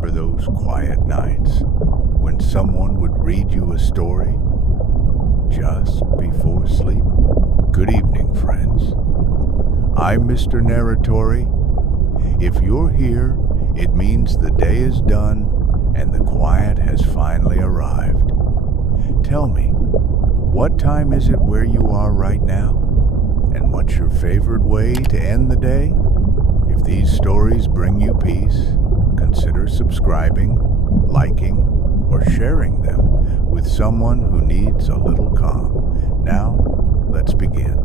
Remember those quiet nights when someone would read you a story just before sleep? Good evening, friends. I'm Mr. Narratory. If you're here, it means the day is done and the quiet has finally arrived. Tell me, what time is it where you are right now? And what's your favorite way to end the day? If these stories bring you peace, consider subscribing, liking, or sharing them with someone who needs a little calm. Now, let's begin.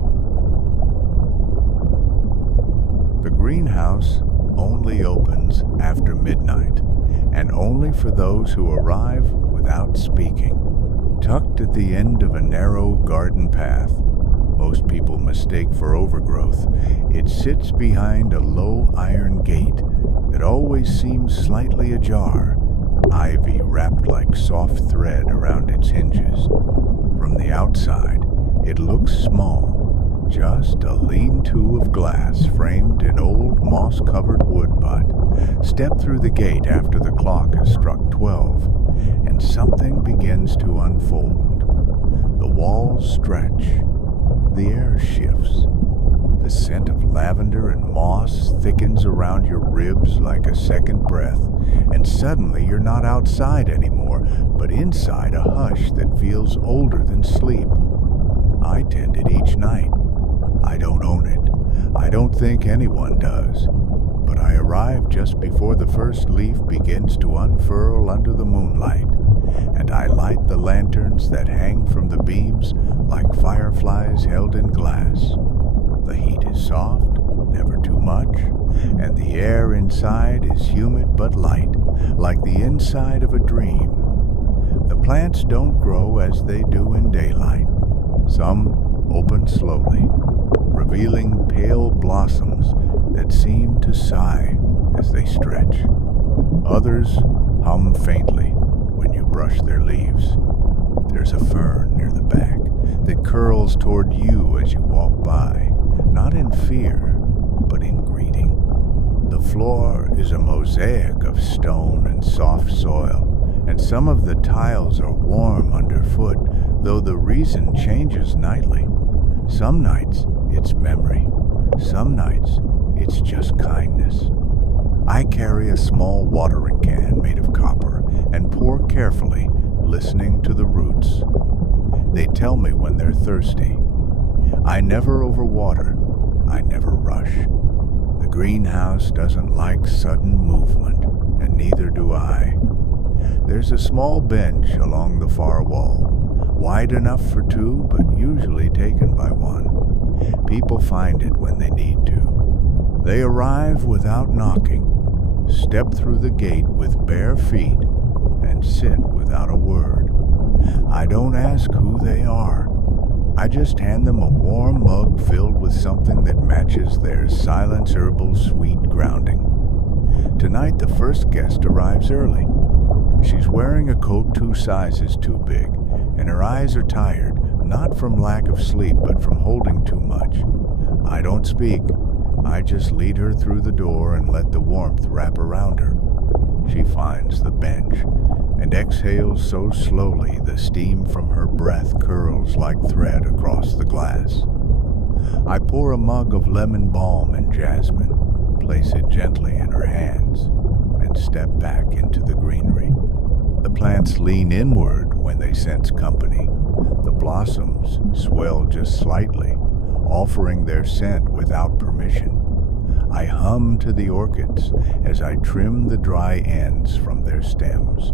The greenhouse only opens after midnight, and only for those who arrive without speaking. Tucked at the end of a narrow garden path, most people mistake for overgrowth, it sits behind a low iron gate that always seems slightly ajar, ivy wrapped like soft thread around its hinges. From the outside, it looks small, just a lean-to of glass framed in old moss-covered wood. But step through the gate after the clock has struck 12, and something begins to unfold. The walls stretch, the air shifts, the scent of lavender and moss thickens around your ribs like a second breath, and suddenly you're not outside anymore, but inside a hush that feels older than sleep. I tend it each night. I don't own it. I don't think anyone does. But I arrive just before the first leaf begins to unfurl under the moonlight, and I light the lanterns that hang from the beams like fireflies held in glass. The heat is soft, never too much, and the air inside is humid but light, like the inside of a dream. The plants don't grow as they do in daylight. Some open slowly, revealing pale blossoms that seem to sigh as they stretch. Others hum faintly when you brush their leaves. There's a fern near the back that curls toward you as you walk by, not in fear, but in greeting. The floor is a mosaic of stone and soft soil, and some of the tiles are warm underfoot, though the reason changes nightly. Some nights it's memory, some nights it's just kindness. I carry a small watering can made of copper and pour carefully, listening to the roots. They tell me when they're thirsty. I never overwater. I never rush. The greenhouse doesn't like sudden movement, and neither do I. There's a small bench along the far wall, wide enough for two, but usually taken by one. People find it when they need to. They arrive without knocking, step through the gate with bare feet, and sit without a word. I don't ask who they are. I just hand them a warm mug filled with something that matches their silence herbal sweet grounding. Tonight the first guest arrives early. She's wearing a coat 2 sizes too big, and her eyes are tired, not from lack of sleep, but from holding too much. I don't speak. I just lead her through the door and let the warmth wrap around her. She finds the bench and exhales so slowly the steam from her breath curls like thread across the glass. I pour a mug of lemon balm and jasmine, place it gently in her hands, and step back into the greenery. The plants lean inward when they sense company. The blossoms swell just slightly, offering their scent without permission. I hum to the orchids as I trim the dry ends from their stems.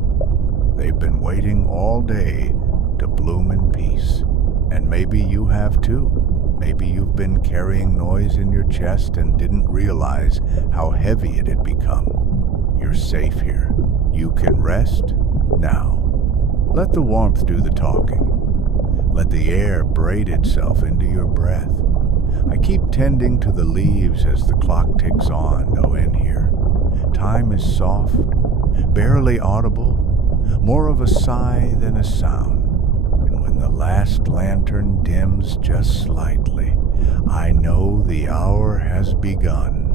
They've been waiting all day to bloom in peace, and maybe you have too. Maybe you've been carrying noise in your chest and didn't realize how heavy it had become. You're safe here. You can rest now. Let the warmth do the talking. Let the air braid itself into your breath. I keep tending to the leaves as the clock ticks on, though in here. Time is soft, barely audible, more of a sigh than a sound. And when the last lantern dims just slightly, I know the hour has begun.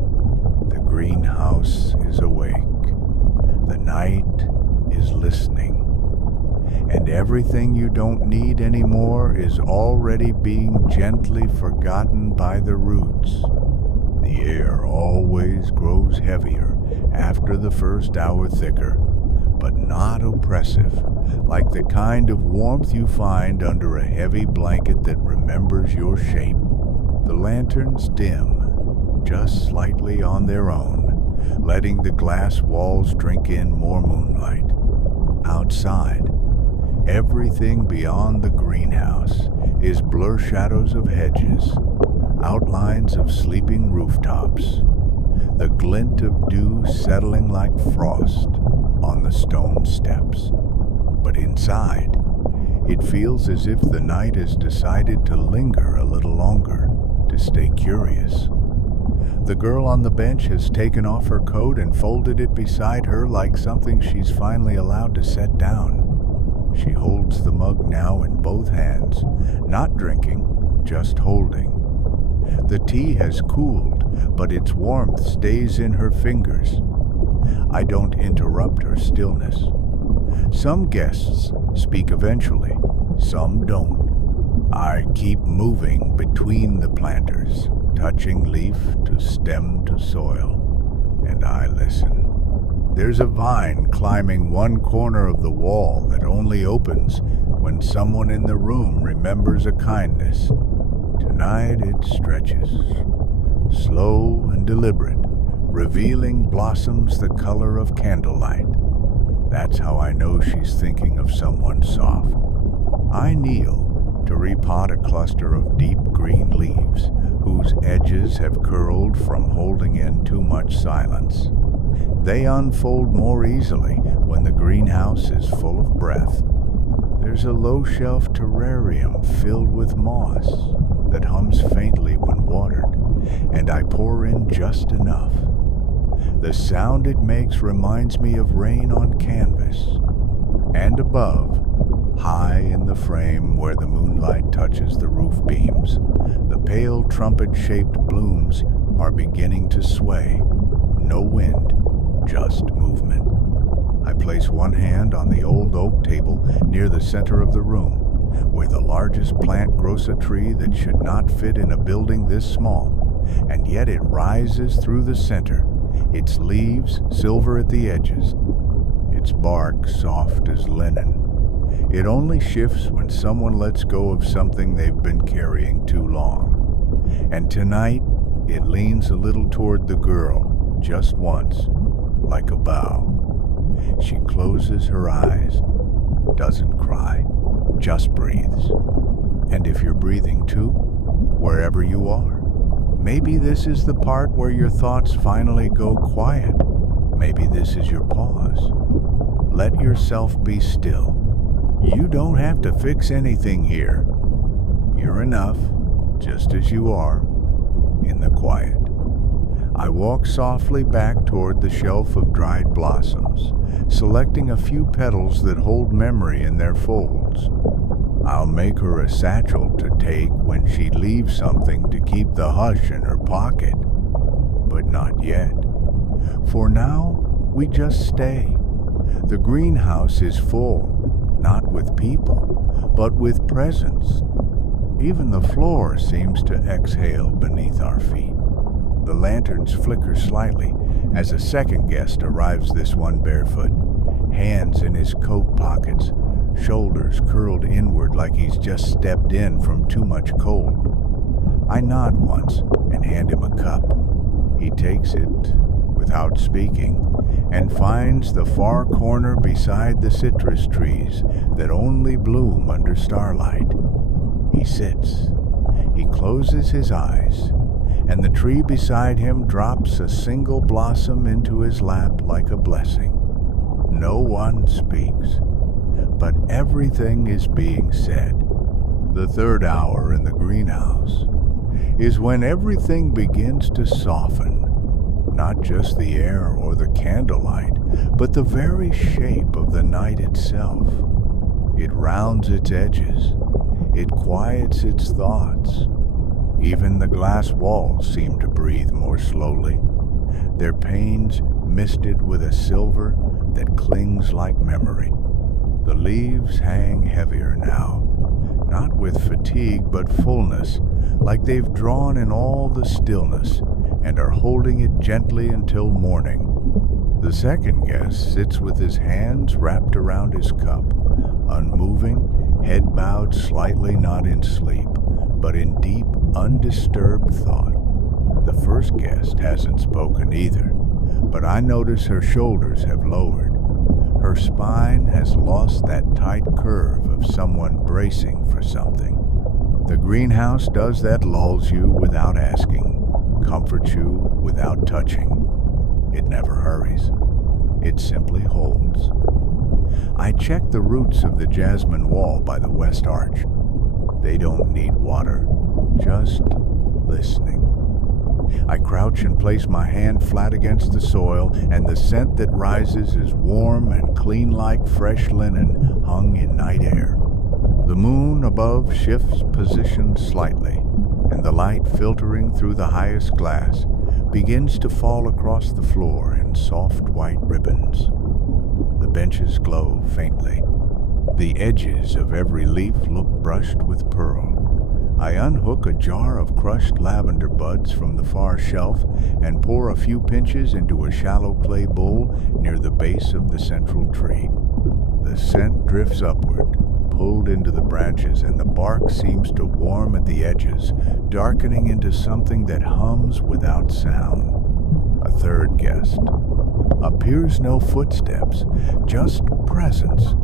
The greenhouse is awake. The night is listening, and everything you don't need anymore is already being gently forgotten by the roots. The air always grows heavier after the first hour, thicker, but not oppressive, like the kind of warmth you find under a heavy blanket that remembers your shape. The lanterns dim, just slightly on their own, letting the glass walls drink in more moonlight. Outside, everything beyond the greenhouse is blur shadows of hedges, outlines of sleeping rooftops, the glint of dew settling like frost on the stone steps. But inside, it feels as if the night has decided to linger a little longer, to stay curious. The girl on the bench has taken off her coat and folded it beside her like something she's finally allowed to set down. She holds the mug now in both hands, not drinking, just holding. The tea has cooled, but its warmth stays in her fingers. I don't interrupt her stillness. Some guests speak eventually, some don't. I keep moving between the planters, touching leaf to stem to soil, and I listen. There's a vine climbing one corner of the wall that only opens when someone in the room remembers a kindness. Tonight it stretches, slow and deliberate, revealing blossoms the color of candlelight. That's how I know she's thinking of someone soft. I kneel to repot a cluster of deep green leaves whose edges have curled from holding in too much silence. They unfold more easily when the greenhouse is full of breath. There's a low-shelf terrarium filled with moss that hums faintly when watered, and I pour in just enough. The sound it makes reminds me of rain on canvas. And above, high in the frame where the moonlight touches the roof beams, the pale trumpet-shaped blooms are beginning to sway. No wind, just movement. I place one hand on the old oak table near the center of the room, where the largest plant grows a tree that should not fit in a building this small, and yet it rises through the center, its leaves silver at the edges, its bark soft as linen. It only shifts when someone lets go of something they've been carrying too long. And tonight, it leans a little toward the girl, just once, like a bow. She closes her eyes, doesn't cry, just breathes. And if you're breathing too, wherever you are, maybe this is the part where your thoughts finally go quiet. Maybe this is your pause. Let yourself be still. You don't have to fix anything here. You're enough, just as you are, in the quiet. I walk softly back toward the shelf of dried blossoms, selecting a few petals that hold memory in their folds. I'll make her a satchel to take when she leaves something to keep the hush in her pocket. But not yet. For now, we just stay. The greenhouse is full, not with people, but with presence. Even the floor seems to exhale beneath our feet. The lanterns flicker slightly as a second guest arrives, this one barefoot, hands in his coat pockets, shoulders curled inward like he's just stepped in from too much cold. I nod once and hand him a cup. He takes it without speaking and finds the far corner beside the citrus trees that only bloom under starlight. He sits. He closes his eyes, and the tree beside him drops a single blossom into his lap like a blessing. No one speaks, but everything is being said. The third hour in the greenhouse is when everything begins to soften, not just the air or the candlelight, but the very shape of the night itself. It rounds its edges. It quiets its thoughts. Even the glass walls seem to breathe more slowly. their panes misted with a silver that clings like memory. The leaves hang heavier now, not with fatigue but fullness, like they've drawn in all the stillness and are holding it gently until morning. The second guest sits with his hands wrapped around his cup, unmoving, head bowed slightly, not in sleep, but in deep, undisturbed thought. The first guest hasn't spoken either, but I notice her shoulders have lowered. Her spine has lost that tight curve of someone bracing for something. The greenhouse does that, lulls you without asking, comforts you without touching. It never hurries. It simply holds. I check the roots of the jasmine wall by the west arch. They don't need water, just listening. I crouch and place my hand flat against the soil, and the scent that rises is warm and clean like fresh linen hung in night air. The moon above shifts position slightly, and the light filtering through the highest glass begins to fall across the floor in soft white ribbons. The benches glow faintly. The edges of every leaf look brushed with pearl. I unhook a jar of crushed lavender buds from the far shelf and pour a few pinches into a shallow clay bowl near the base of the central tree. The scent drifts upward, pulled into the branches, and the bark seems to warm at the edges, darkening into something that hums without sound. A third guest. Appears no footsteps, just presence,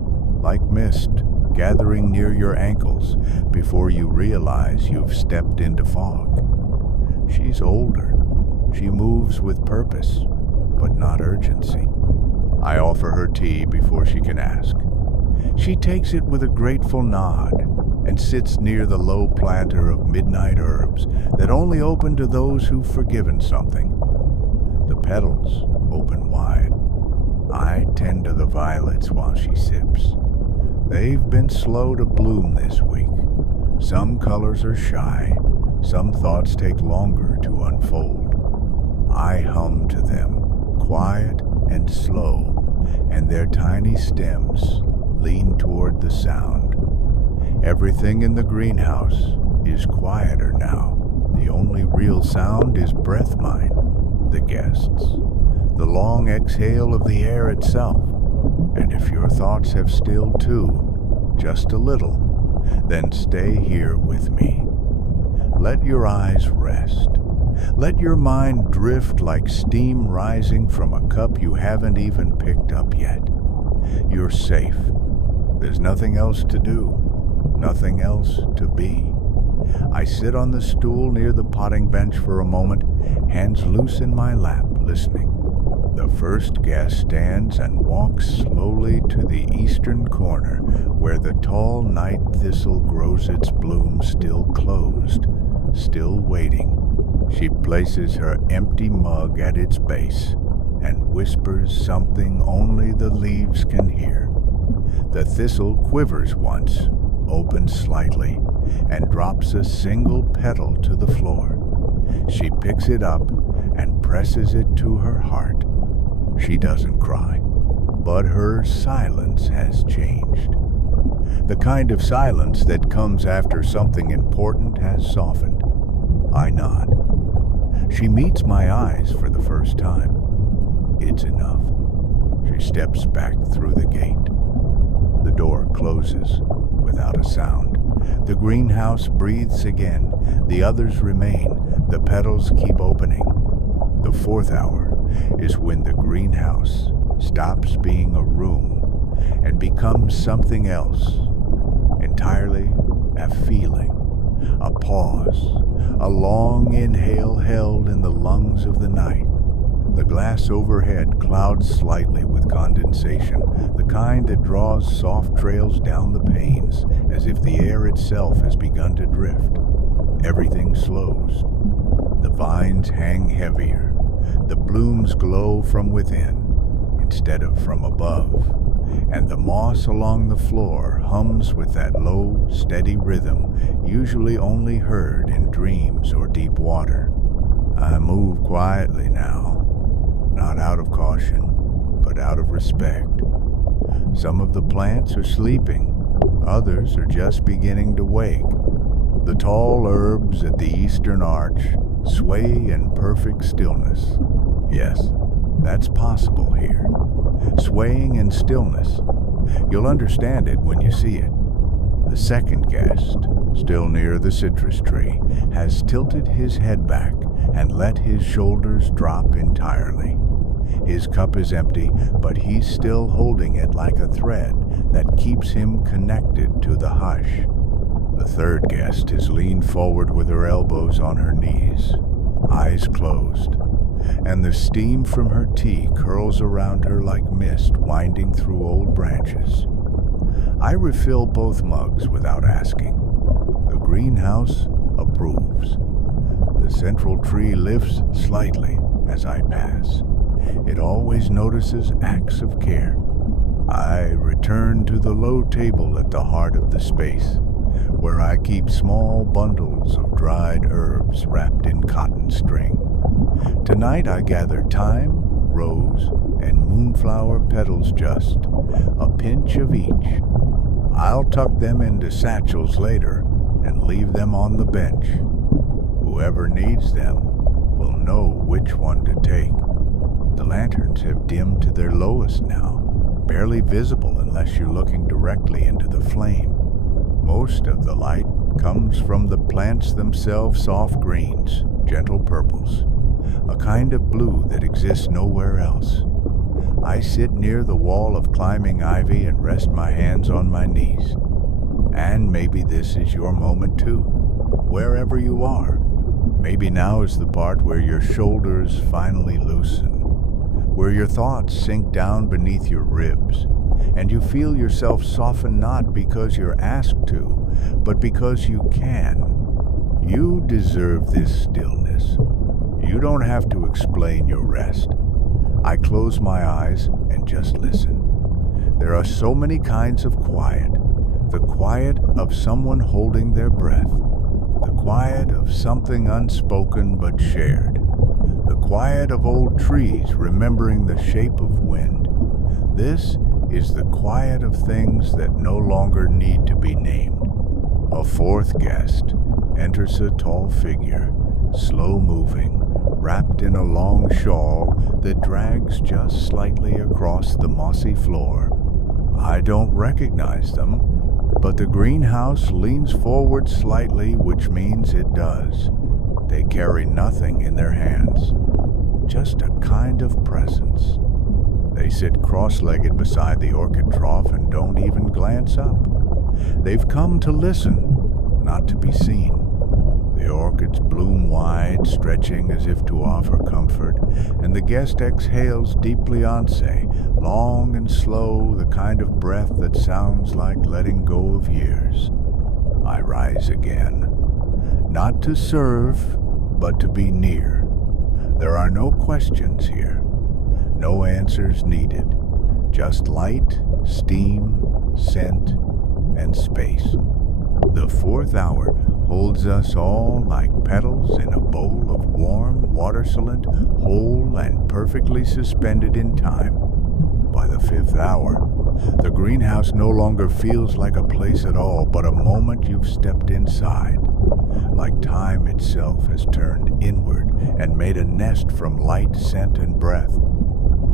like mist gathering near your ankles before you realize you've stepped into fog. She's older. She moves with purpose, but not urgency. I offer her tea before she can ask. She takes it with a grateful nod and sits near the low planter of midnight herbs that only open to those who've forgiven something. The petals open wide. I tend to the violets while she sips. They've been slow to bloom this week. Some colors are shy, some thoughts take longer to unfold. I hum to them, quiet and slow, and their tiny stems lean toward the sound. Everything in the greenhouse is quieter now. The only real sound is breath mine, the guests, the long exhale of the air itself. And if your thoughts have stilled too, just a little, then stay here with me. Let your eyes rest. Let your mind drift like steam rising from a cup you haven't even picked up yet. You're safe. There's nothing else to do, nothing else to be. I sit on the stool near the potting bench for a moment, hands loose in my lap, listening. The first guest stands and walks slowly to the eastern corner, where the tall night thistle grows its bloom still closed, still waiting. She places her empty mug at its base and whispers something only the leaves can hear. The thistle quivers once, opens slightly, and drops a single petal to the floor. She picks it up and presses it to her heart. She doesn't cry, but her silence has changed. The kind of silence that comes after something important has softened. I nod. She meets my eyes for the first time. It's enough. She steps back through the gate. The door closes without a sound. The greenhouse breathes again. The others remain. The petals keep opening. The fourth hour is when the greenhouse stops being a room and becomes something else, entirely a feeling, a pause, a long inhale held in the lungs of the night. The glass overhead clouds slightly with condensation, the kind that draws soft trails down the panes, as if the air itself has begun to drift. Everything slows. The vines hang heavier. The blooms glow from within, instead of from above, and the moss along the floor hums with that low, steady rhythm usually only heard in dreams or deep water. I move quietly now, not out of caution, but out of respect. Some of the plants are sleeping, others are just beginning to wake. The tall herbs at the eastern arch sway in perfect stillness. Yes, that's possible here. Swaying in stillness. You'll understand it when you see it. The second guest, still near the citrus tree, has tilted his head back and let his shoulders drop entirely. His cup is empty, but he's still holding it like a thread that keeps him connected to the hush. The third guest has leaned forward with her elbows on her knees, eyes closed, and the steam from her tea curls around her like mist winding through old branches. I refill both mugs without asking. The greenhouse approves. The central tree lifts slightly as I pass. It always notices acts of care. I return to the low table at the heart of the space, where I keep small bundles of dried herbs wrapped in cotton string. Tonight I gather thyme, rose, and moonflower petals just, a pinch of each. I'll tuck them into satchels later and leave them on the bench. Whoever needs them will know which one to take. The lanterns have dimmed to their lowest now, barely visible unless you're looking directly into the flame. Most of the light comes from the plants themselves, soft greens, gentle purples, a kind of blue that exists nowhere else. I sit near the wall of climbing ivy and rest my hands on my knees. And maybe this is your moment too, wherever you are. Maybe now is the part where your shoulders finally loosen, where your thoughts sink down beneath your ribs, and you feel yourself soften not because you're asked to, but because you can. You deserve this stillness. You don't have to explain your rest. I close my eyes and just listen. There are so many kinds of quiet. The quiet of someone holding their breath. The quiet of something unspoken but shared. The quiet of old trees remembering the shape of wind. This is the quiet of things that no longer need to be named. A fourth guest enters a tall figure, slow-moving, wrapped in a long shawl that drags just slightly across the mossy floor. I don't recognize them, but the greenhouse leans forward slightly, which means it does. They carry nothing in their hands, just a kind of presence. They sit cross-legged beside the orchid trough and don't even glance up. They've come to listen, not to be seen. The orchids bloom wide, stretching as if to offer comfort, and the guest exhales deeply long and slow, the kind of breath that sounds like letting go of years. I rise again, not to serve, but to be near. There are no questions here, no answers needed, just light, steam, scent, and space. The fourth hour holds us all like petals in a bowl of warm water salad, whole and perfectly suspended in time. By the fifth hour, the greenhouse no longer feels like a place at all, but a moment you've stepped inside. Like time itself has turned inward and made a nest from light, scent, and breath.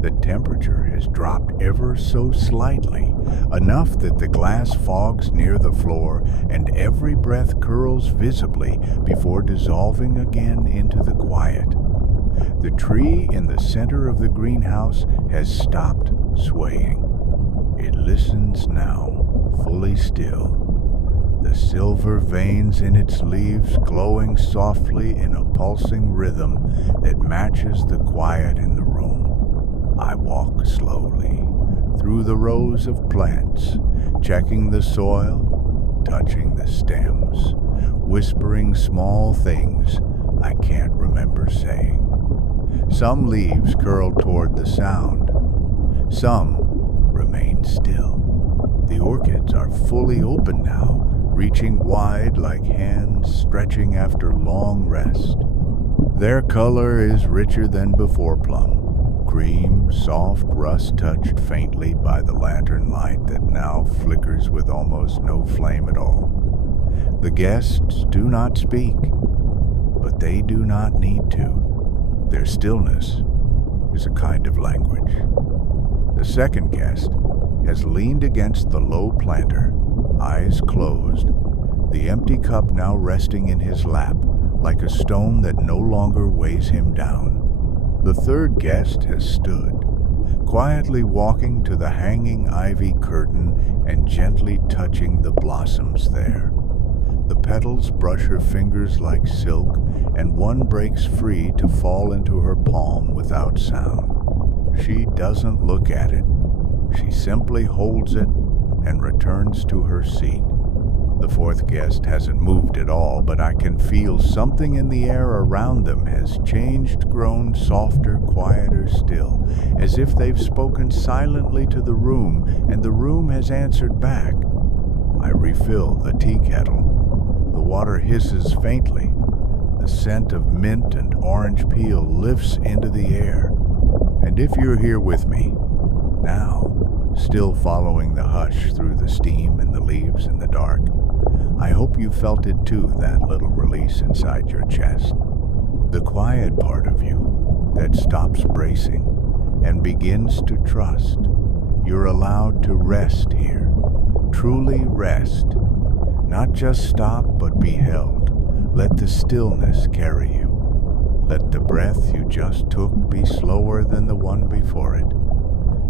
The temperature has dropped ever so slightly, enough that the glass fogs near the floor and every breath curls visibly before dissolving again into the quiet. The tree in the center of the greenhouse has stopped swaying. It listens now, fully still. The silver veins in its leaves glowing softly in a pulsing rhythm that matches the quiet in the room. I walk slowly through the rows of plants, checking the soil, touching the stems, whispering small things I can't remember saying. Some leaves curl toward the sound. Some remain still. The orchids are fully open now, reaching wide like hands stretching after long rest. Their color is richer than before plum, cream, soft rust touched faintly by the lantern light that now flickers with almost no flame at all. The guests do not speak, but they do not need to. Their stillness is a kind of language. The second guest has leaned against the low planter, eyes closed, the empty cup now resting in his lap like a stone that no longer weighs him down. The third guest has stood, quietly walking to the hanging ivy curtain and gently touching the blossoms there. The petals brush her fingers like silk, and one breaks free to fall into her palm without sound. She doesn't look at it. She simply holds it and returns to her seat. The fourth guest hasn't moved at all, but I can feel something in the air around them has changed, grown softer, quieter still, as if they've spoken silently to the room, and the room has answered back. I refill the tea kettle. The water hisses faintly. The scent of mint and orange peel lifts into the air. And if you're here with me, now, still following the hush through the steam and the leaves in the dark, I hope you felt it too, that little release inside your chest. The quiet part of you that stops bracing and begins to trust. You're allowed to rest here, truly rest. Not just stop, but be held. Let the stillness carry you. Let the breath you just took be slower than the one before it.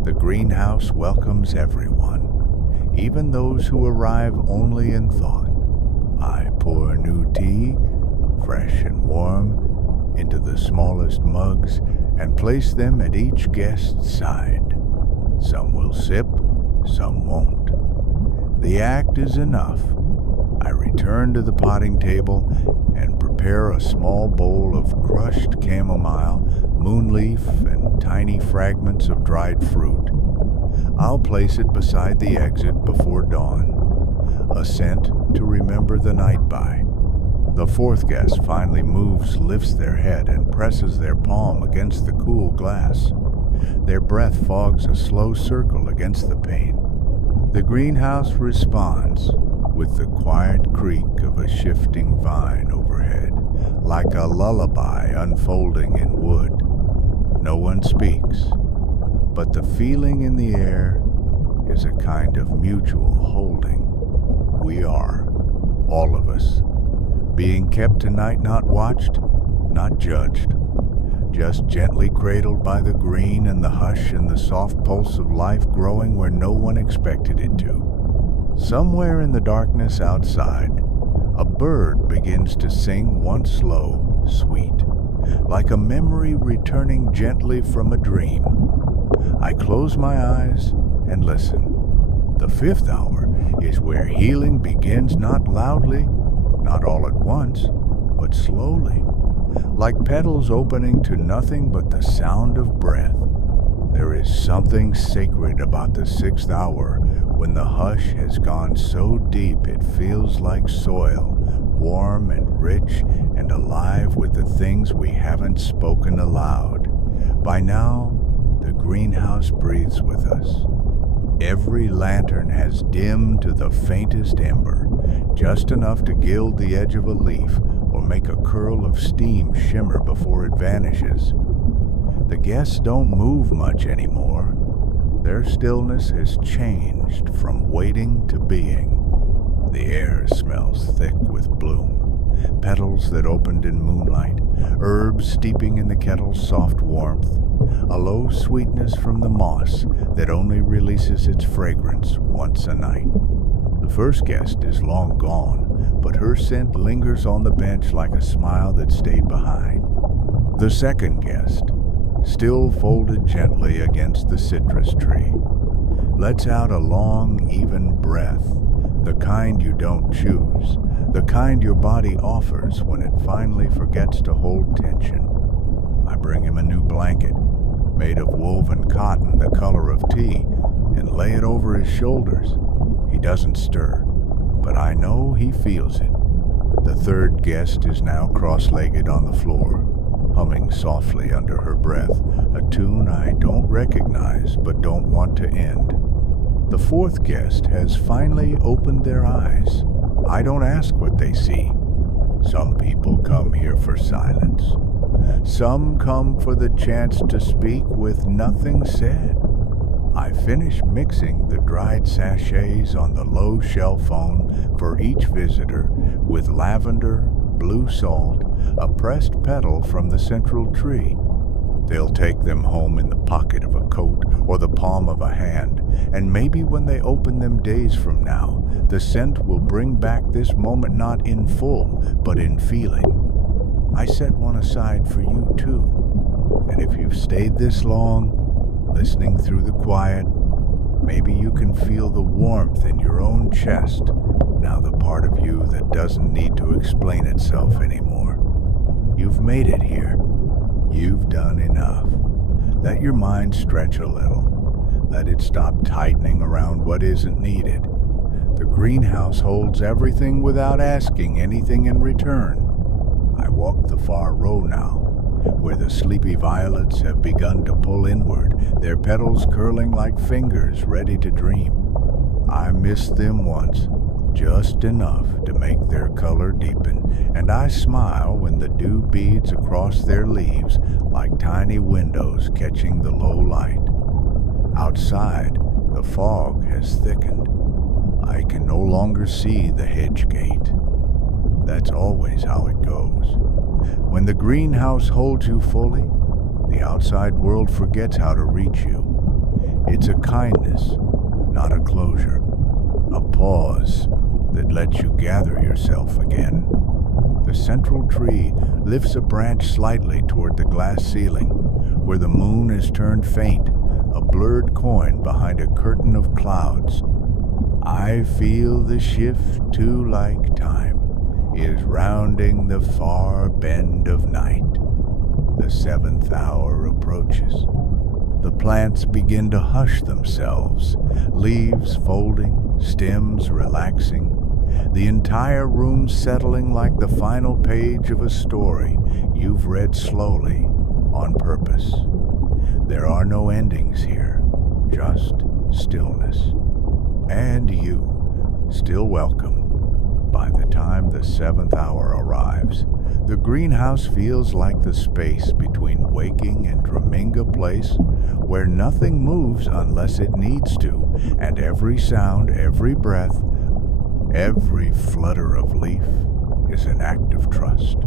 The greenhouse welcomes everyone, even those who arrive only in thought. I pour new tea, fresh and warm, into the smallest mugs and place them at each guest's side. Some will sip, some won't. The act is enough. I return to the potting table and prepare a small bowl of crushed chamomile, moonleaf, and tiny fragments of dried fruit. I'll place it beside the exit before dawn, a scent to remember the night by. The fourth guest finally moves, lifts their head, and presses their palm against the cool glass. Their breath fogs a slow circle against the pane. The greenhouse responds with the quiet creak of a shifting vine overhead, like a lullaby unfolding in wood. No one speaks, but the feeling in the air is a kind of mutual holding. We are, all of us, being kept tonight, not watched, not judged, just gently cradled by the green and the hush and the soft pulse of life growing where no one expected it to. Somewhere in the darkness outside, a bird begins to sing once low, sweet, like a memory returning gently from a dream. I close my eyes and listen. The fifth hour is where healing begins, not loudly, not all at once, but slowly, like petals opening to nothing but the sound of breath. There is something sacred about the sixth hour when the hush has gone so deep it feels like soil, warm and rich and alive with the things we haven't spoken aloud. By now, the greenhouse breathes with us. Every lantern has dimmed to the faintest ember, just enough to gild the edge of a leaf or make a curl of steam shimmer before it vanishes. The guests don't move much anymore. Their stillness has changed from waiting to being. The air smells thick with bloom, petals that opened in moonlight, herbs steeping in the kettle's soft warmth, a low sweetness from the moss that only releases its fragrance once a night. The first guest is long gone, but her scent lingers on the bench like a smile that stayed behind. The second guest, still folded gently against the citrus tree, lets out a long, even breath, the kind you don't choose, the kind your body offers when it finally forgets to hold tension. I bring him a new blanket, made of woven cotton the color of tea, and lay it over his shoulders. He doesn't stir, but I know he feels it. The third guest is now cross-legged on the floor, humming softly under her breath, a tune I don't recognize but don't want to end. The fourth guest has finally opened their eyes. I don't ask what they see. Some people come here for silence. Some come for the chance to speak with nothing said. I finish mixing the dried sachets on the low shell phone for each visitor with lavender, blue salt, a pressed petal from the central tree. They'll take them home in the pocket of a coat or the palm of a hand, and maybe when they open them days from now, the scent will bring back this moment not in full, but in feeling. I set one aside for you too, and if you've stayed this long, listening through the quiet, maybe you can feel the warmth in your own chest, now the part of you that doesn't need to explain itself anymore. You've made it here. You've done enough. Let your mind stretch a little. Let it stop tightening around what isn't needed. The greenhouse holds everything without asking anything in return. I walk the far row now, where the sleepy violets have begun to pull inward, their petals curling like fingers ready to dream. I missed them once, just enough to make their color deepen, and I smile when the dew beads across their leaves like tiny windows catching the low light. Outside, the fog has thickened. I can no longer see the hedge gate. That's always how it goes. When the greenhouse holds you fully, the outside world forgets how to reach you. It's a kindness, not a closure. A pause that lets you gather yourself again. The central tree lifts a branch slightly toward the glass ceiling, where the moon is turned faint, a blurred coin behind a curtain of clouds. I feel the shift to like time is rounding the far bend of night. The seventh hour approaches. The plants begin to hush themselves, leaves folding, stems relaxing, the entire room settling like the final page of a story you've read slowly, on purpose. There are no endings here, just stillness. And you, still welcome. By the time the seventh hour arrives, the greenhouse feels like the space between waking and dreaming, a place where nothing moves unless it needs to, and every sound, every breath, every flutter of leaf is an act of trust.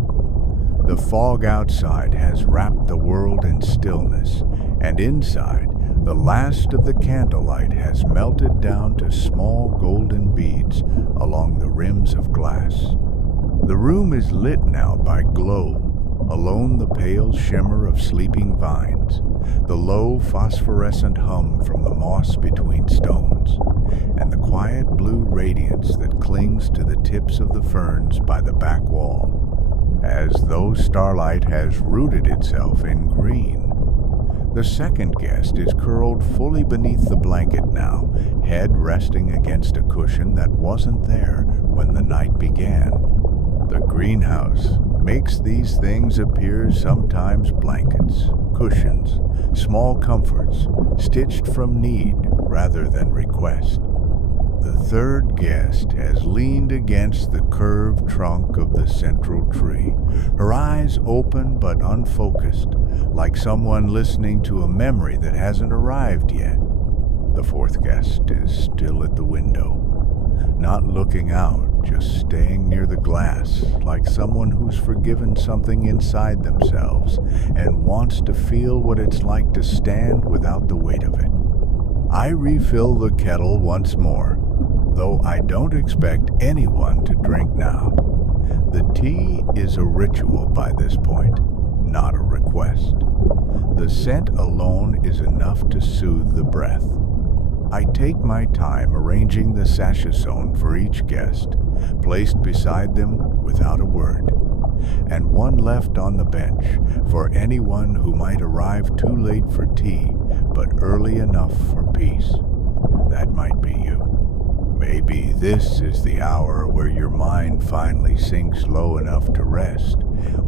The fog outside has wrapped the world in stillness, and inside, the last of the candlelight has melted down to small golden beads along the rims of glass. The room is lit now by glow, alone the pale shimmer of sleeping vines, the low phosphorescent hum from the moss between stones, and the quiet blue radiance that clings to the tips of the ferns by the back wall, as though starlight has rooted itself in green. The second guest is curled fully beneath the blanket now, head resting against a cushion that wasn't there when the night began. The greenhouse makes these things appear sometimes blankets, cushions, small comforts, stitched from need rather than request. The third guest has leaned against the curved trunk of the central tree, her eyes open but unfocused, like someone listening to a memory that hasn't arrived yet. The fourth guest is still at the window, not looking out, just staying near the glass, like someone who's forgiven something inside themselves and wants to feel what it's like to stand without the weight of it. I refill the kettle once more, though I don't expect anyone to drink now. The tea is a ritual by this point, not a request. The scent alone is enough to soothe the breath. I take my time arranging the sachets for each guest, placed beside them without a word, and one left on the bench for anyone who might arrive too late for tea, but early enough for peace. That might be you. Maybe this is the hour where your mind finally sinks low enough to rest,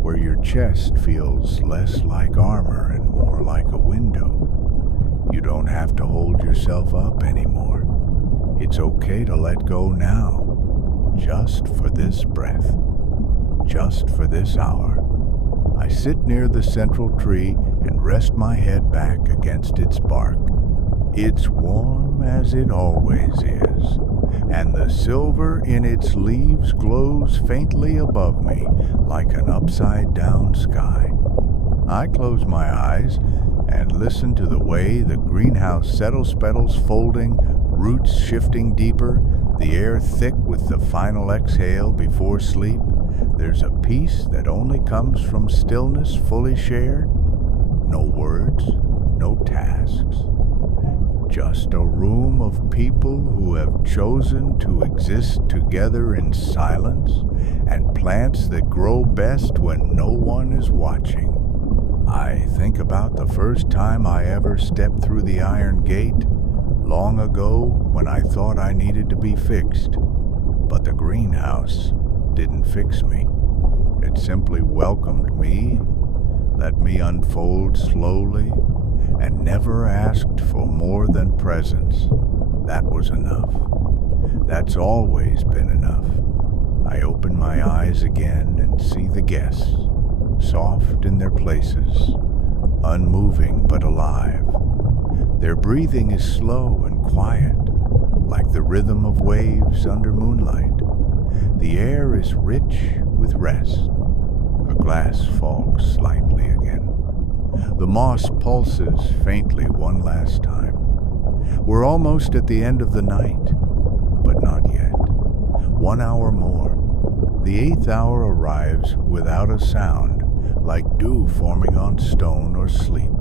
where your chest feels less like armor and more like a window. You don't have to hold yourself up anymore. It's okay to let go now, just for this breath, just for this hour. I sit near the central tree and rest my head back against its bark. It's warm as it always is, and the silver in its leaves glows faintly above me like an upside-down sky. I close my eyes and listen to the way the greenhouse settles, petals folding, roots shifting deeper, the air thick with the final exhale before sleep. There's a peace that only comes from stillness fully shared. No words, no tasks. Just a room of people who have chosen to exist together in silence, and plants that grow best when no one is watching. I think about the first time I ever stepped through the iron gate, long ago when I thought I needed to be fixed. But the greenhouse didn't fix me. It simply welcomed me, let me unfold slowly, and never asked for more than presence. That was enough. That's always been enough. I open my eyes again and see the guests, soft in their places, unmoving but alive. Their breathing is slow and quiet, like the rhythm of waves under moonlight. The air is rich with rest. The glass fogs slightly again. The moss pulses faintly one last time. We're almost at the end of the night, but not yet. 1 hour more. The 8th hour arrives without a sound, like dew forming on stone or sleep,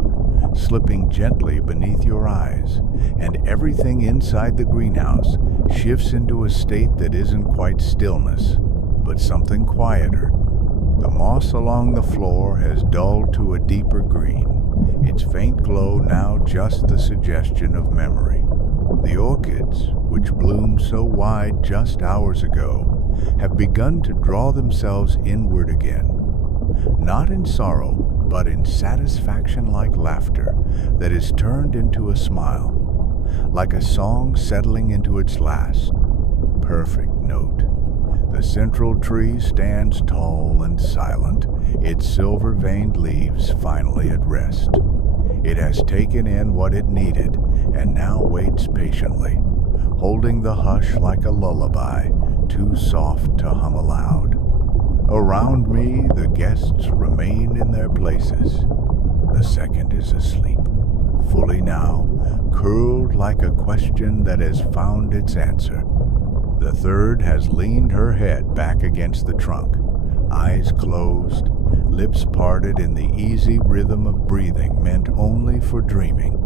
slipping gently beneath your eyes, and everything inside the greenhouse shifts into a state that isn't quite stillness, but something quieter. The moss along the floor has dulled to a deeper green, its faint glow now just the suggestion of memory. The orchids, which bloomed so wide just hours ago, have begun to draw themselves inward again, not in sorrow, but in satisfaction-like laughter that is turned into a smile, like a song settling into its last, perfect note. The central tree stands tall and silent, its silver-veined leaves finally at rest. It has taken in what it needed and now waits patiently, holding the hush like a lullaby, too soft to hum aloud. Around me, the guests remain in their places. The second is asleep, fully now, curled like a question that has found its answer. The third has leaned her head back against the trunk, eyes closed, lips parted in the easy rhythm of breathing meant only for dreaming.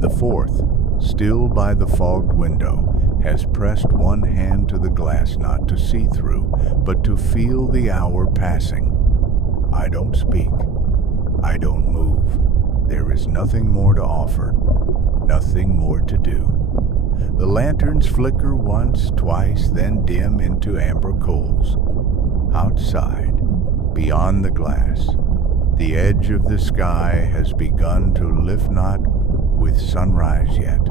The fourth, still by the fogged window, has pressed one hand to the glass not to see through, but to feel the hour passing. I don't speak. I don't move. There is nothing more to offer, nothing more to do. The lanterns flicker once, twice, then dim into amber coals. Outside, beyond the glass, the edge of the sky has begun to lift, not with sunrise yet,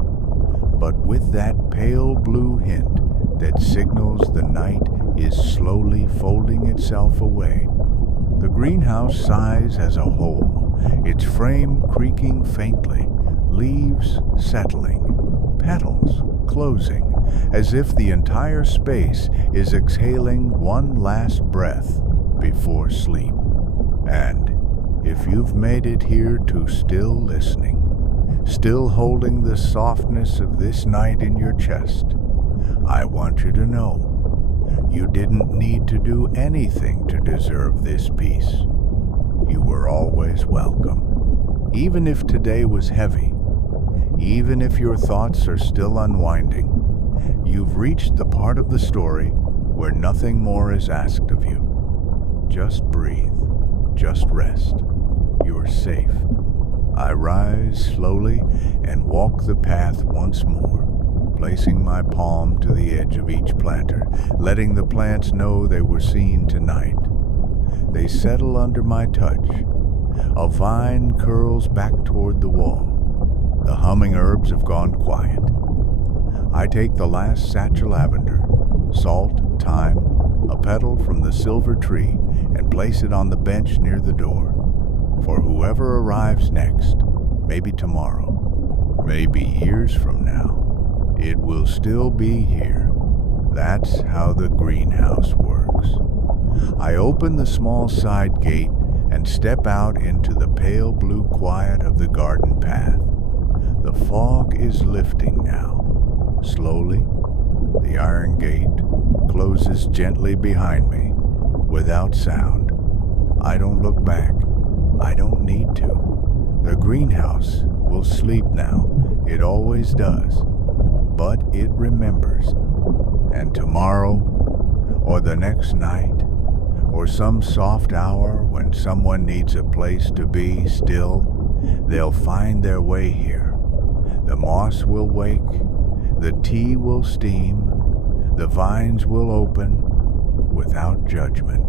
but with that pale blue hint that signals the night is slowly folding itself away. The greenhouse sighs as a whole, its frame creaking faintly, leaves settling, petals closing, as if the entire space is exhaling one last breath before sleep. And if you've made it here to still listening, still holding the softness of this night in your chest, I want you to know you didn't need to do anything to deserve this peace. You were always welcome. Even if today was heavy, even if your thoughts are still unwinding, you've reached the part of the story where nothing more is asked of you. Just breathe, just rest. You're safe. I rise slowly and walk the path once more, placing my palm to the edge of each planter, letting the plants know they were seen tonight. They settle under my touch. A vine curls back toward the wall. The humming herbs have gone quiet. I take the last satchel lavender, salt, thyme, a petal from the silver tree, and place it on the bench near the door. For whoever arrives next, maybe tomorrow, maybe years from now, it will still be here. That's how the greenhouse works. I open the small side gate and step out into the pale blue quiet of the garden path. The fog is lifting now. Slowly, the iron gate closes gently behind me, without sound. I don't look back. I don't need to. The greenhouse will sleep now. It always does. But it remembers. And tomorrow, or the next night, or some soft hour when someone needs a place to be still, they'll find their way here. The moss will wake, the tea will steam, the vines will open without judgment,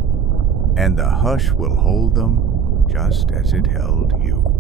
and the hush will hold them just as it held you.